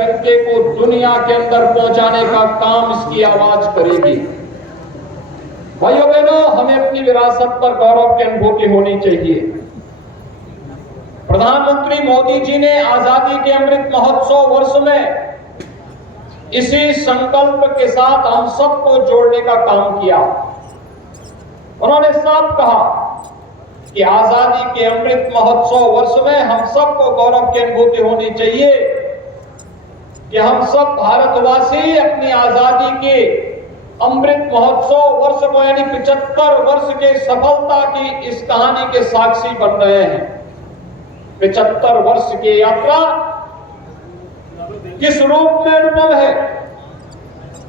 डंके को दुनिया के अंदर पहुंचाने का काम इसकी आवाज करेगी। भाइयों बहनों, हमें अपनी विरासत पर गौरव की अनुभूति होनी चाहिए। प्रधानमंत्री मोदी जी ने आजादी के अमृत महोत्सव वर्ष में इसी संकल्प के साथ हम सबको जोड़ने का काम किया। उन्होंने साफ कहा कि आजादी के अमृत महोत्सव वर्ष में हम सबको गौरव की अनुभूति होनी चाहिए कि हम सब भारतवासी अपनी आजादी के अमृत महोत्सव वर्ष को यानी 75 वर्ष के सफलता की इस कहानी के साक्षी बन रहे हैं। 75 वर्ष की यात्रा किस रूप में अनुपम है।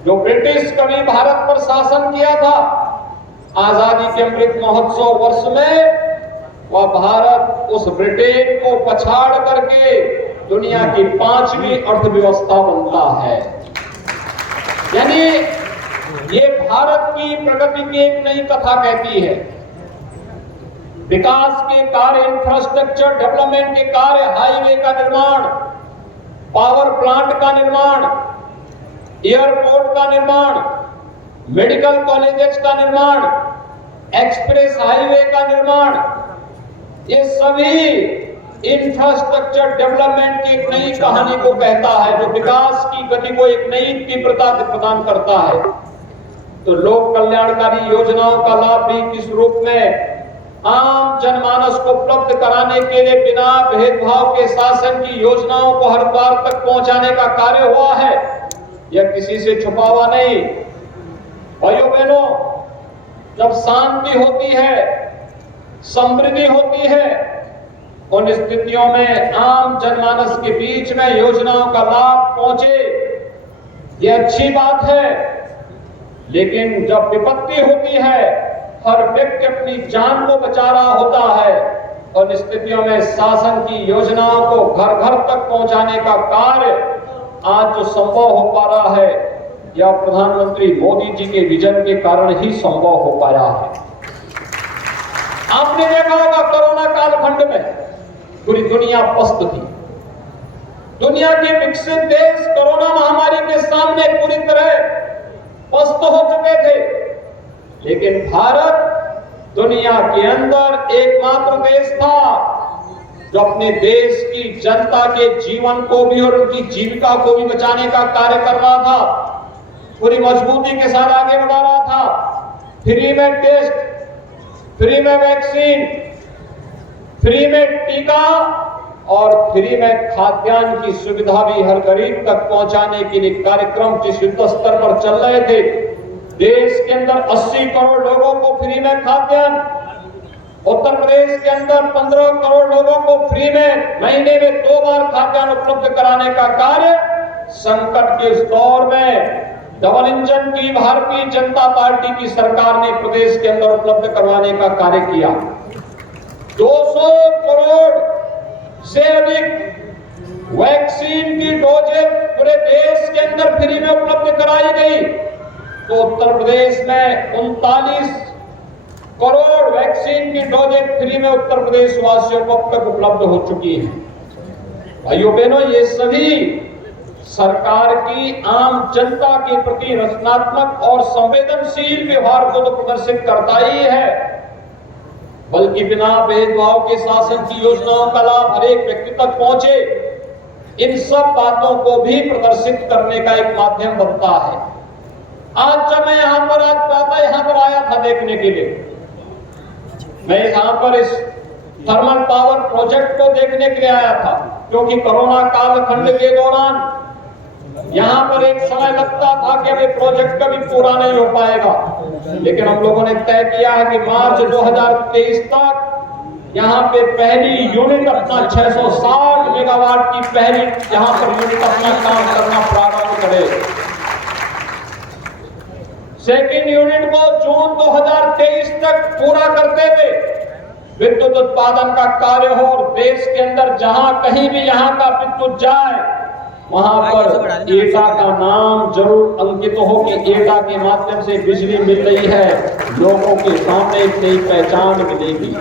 जो ब्रिटिश कभी भारत पर शासन किया था, आजादी के अमृत महोत्सव वर्ष में वह भारत उस ब्रिटेन को पछाड़ करके दुनिया की 5वीं अर्थव्यवस्था बनता है। यानी ये भारत की प्रगति की एक नई कथा कहती है। विकास के कार्य, इंफ्रास्ट्रक्चर डेवलपमेंट के कार्य, हाईवे का निर्माण, पावर प्लांट का निर्माण, एयरपोर्ट का निर्माण, मेडिकल कॉलेजेस का निर्माण, एक्सप्रेस हाईवे का निर्माण, ये सभी इंफ्रास्ट्रक्चर डेवलपमेंट की एक नई कहानी को कहता है, जो विकास की गति को एक नई तीव्रता प्रदान करता है। तो लोक कल्याणकारी योजनाओं का लाभ भी किस रूप में आम जनमानस को उपलब्ध कराने के लिए बिना भेदभाव के शासन की योजनाओं को हर द्वार तक पहुंचाने का कार्य हुआ है, यह किसी से छुपा हुआ नहीं। भाइयों बहनों, जब शांति होती है, समृद्धि होती है, उन स्थितियों में आम जनमानस के बीच में योजनाओं का लाभ पहुंचे, यह अच्छी बात है। लेकिन जब विपत्ति होती है, हर व्यक्ति अपनी जान को बचा रहा होता है, उन स्थितियों में शासन की योजनाओं को घर घर तक पहुंचाने का कार्य आज जो संभव हो पा रहा है, यह प्रधानमंत्री मोदी जी के विजन के कारण ही संभव हो पाया है। आपने देखा होगा कोरोना कालखंड में पूरी दुनिया पस्त थी। दुनिया के विकसित देश कोरोना महामारी के सामने पूरी तरह पस्त हो चुके थे, लेकिन भारत दुनिया के अंदर एकमात्र देश था जो अपने देश की जनता के जीवन को भी और उनकी जीविका को भी बचाने का कार्य कर रहा था, पूरी मजबूती के साथ आगे बढ़ा रहा था। फ्री में टेस्ट, फ्री में वैक्सीन, फ्री में टीका और फ्री में खाद्यान्न की सुविधा भी हर गरीब तक पहुंचाने के लिए कार्यक्रम जिस युद्ध स्तर पर चल रहे थे। देश के अंदर 80 करोड़ लोगों को फ्री में खाद्यान्न, उत्तर प्रदेश के अंदर 15 करोड़ लोगों को फ्री में महीने में 2 बार खाद्यान्न उपलब्ध कराने का कार्य संकट के इस दौर में डबल इंजन की भारतीय जनता पार्टी की सरकार ने प्रदेश के अंदर उपलब्ध करवाने का कार्य किया। 200 करोड़ से अधिक वैक्सीन की डोजेज पूरे देश के अंदर फ्री में उपलब्ध कराई गई। तो उत्तर प्रदेश में 39 करोड़ वैक्सीन की डोजेज फ्री में उत्तर प्रदेश वासियों को अब तक उपलब्ध हो चुकी है। भाइयों बहनों, ये सभी सरकार की आम जनता के प्रति रचनात्मक और संवेदनशील व्यवहार को तो प्रदर्शित करता ही है, बल्कि बिना भेदभाव के शासन की योजनाओं का लाभ हर एक व्यक्ति तक पहुंचे, इन सब बातों को भी प्रदर्शित करने का एक माध्यम बनता है। आज जब मैं यहाँ पर आया था देखने के लिए, मैं यहाँ पर इस थर्मल पावर प्रोजेक्ट को देखने के लिए आया था, क्योंकि कोरोना कालखंड के दौरान यहाँ पर एक समय लगता था कि अभी प्रोजेक्ट कभी पूरा नहीं हो पाएगा, लेकिन हम लोगों ने तय किया है कि मार्च 2023 तक यहाँ पे पहली यूनिट अपना 660 मेगावाट की पहली यहाँ पर यूनिट अपना काम करना प्रारंभ करे। सेकेंड यूनिट को जून 2023 तक पूरा करते हुए विद्युत उत्पादन का कार्य हो और देश के अंदर जहां कहीं भी यहाँ का विद्युत जाए वहां पर एटा का नाम जरूर अंकित हो कि एटा के माध्यम से बिजली मिल रही है, लोगों के सामने एक नई पहचान मिलेगी।